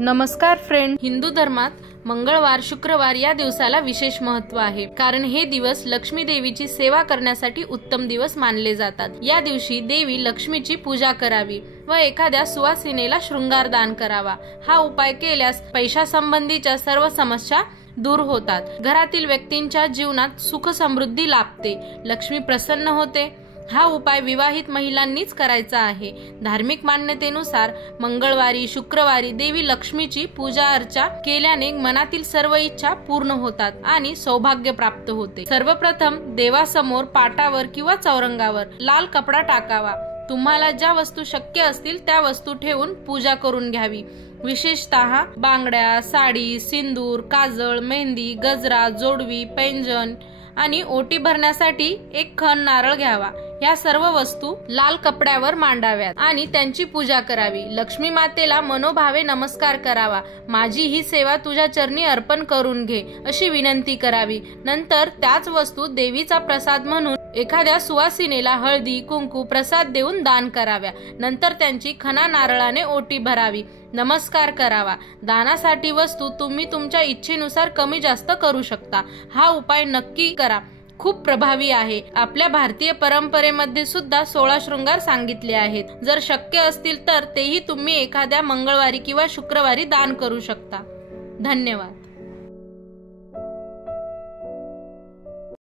नमस्कार फ्रेंड, हिंदू धर्मात मंगळवार शुक्रवार या दिवसाला विशेष महत्त्व आहे, कारण हे दिवस लक्ष्मी देवीची सेवा करण्यासाठी उत्तम दिवस मानले जातात। या दिवशी देवी लक्ष्मीची पूजा करावी व एखाद्या सुवासिनीला शृंगार दान करावा। हा उपाय केल्यास पैशासंबंधीच्या सर्व समस्या दूर होतात, घरातील व्यक्तींच्या जीवनात सुख समृद्धी लाभते, लक्ष्मी प्रसन्न होते। हा उपाय विवाहित महिलांनीच करायचा आहे। धार्मिक मान्यतेनुसार मंगळवारी शुक्रवारी देवी लक्ष्मीची पूजा अर्चा केल्याने मनातील सर्व इच्छा पूर्ण होतात आणि सौभाग्य प्राप्त होते। सर्वप्रथम देवासमोर पाटावर किंवा चौरंगावर लाल कपडा टाकावा। तुम्हाला ज्या वस्तू शक्य असतील त्या वस्तू ठेवून पूजा करून घ्यावी। विशेषतः बांगड्या, साडी, सिंदूर, काजळ, मेहंदी, गजरा, जोडवी, पैंजण आणि ओटी भरण्यासाठी एक खण नारळ घ्यावा। या सर्व वस्तू लाल कपड्यावर मांडाव्यात आणि त्यांची पूजा करावी। लक्ष्मी मातेला मनोभावे नमस्कार करावा। माझी ही सेवा तुझ्या चरणी अर्पण करून घे अशी विनंती करावी। नंतर त्याच वस्तू देवीचा प्रसाद म्हणून एखाद्या सुवासिनीला हळदी कुंकू प्रसाद देऊन दान कराव्या। नंतर त्यांची खणा नारळाने ओटी भरावी, नमस्कार करावा। दानासाठी वस्तू तुम्ही तुमच्या इच्छेनुसार कमी जास्त करू शकता। हा उपाय नक्की करा, खूप प्रभावी आहे। आपल्या भारतीय परंपरेमध्ये सुद्धा 16 शृंगार सांगितले आहेत। जर शक्य असतील तर तेही तुम्ही एखाद्या मंगळवारी किंवा शुक्रवारी दान करू शकता। धन्यवाद।